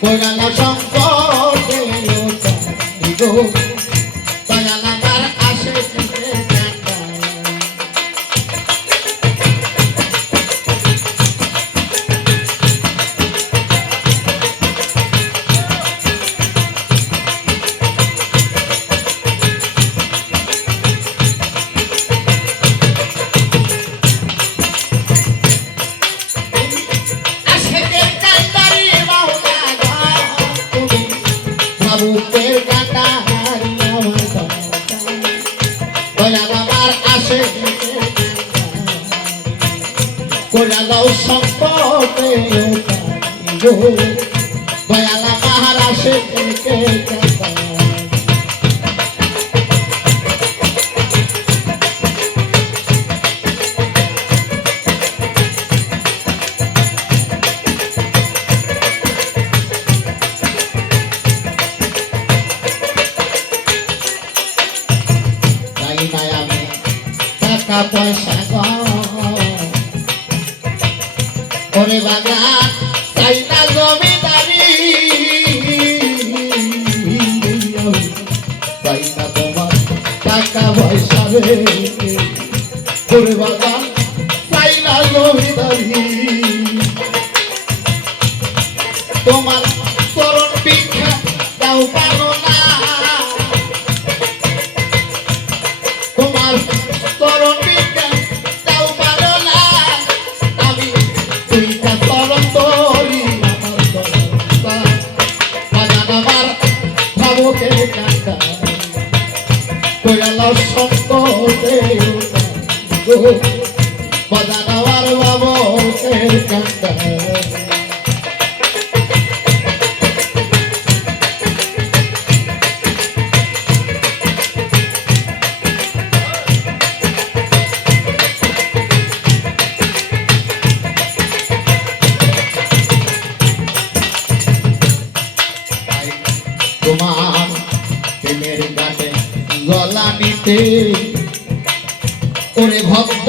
Hoy la la champó, que yo te digo আশেকের কোলা দাও সম্পদে দয়াল আমার আশেকের টাকা পয়সা ওরে বাগান চাই না জমিদারি চাই না তোমার টাকা পয়সা রে ওরে বাগান চাই না জমিদারি তোমার চরণ পিঠা দাও পারো বাজান আমার ভাবকে কান্দা তোমার প্রেমের গাছে গলা নিতে ওরে ভক্ত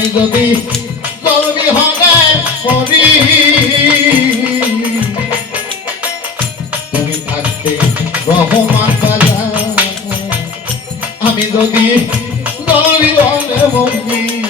আমি যদি জলবি হনে পড়ি তুমি থাকতে রহমান আমি যদি জলবি হনে পড়ি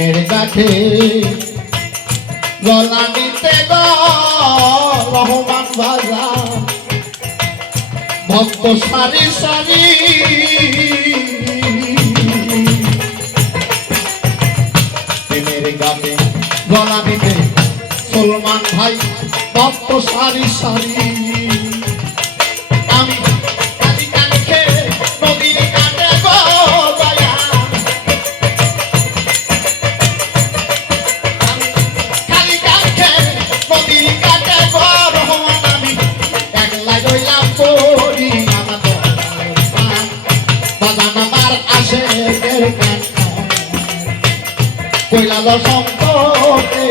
প্রেমের কাছে। গলা দিতে গো, রহমান বাজা। ভক্ত সারি সারি। প্রেমের গাতে গলা দিতে, সলমান ভাই, ভক্ত সারি সারি। বাজান আমার আসে কইলাল সম্পর্কে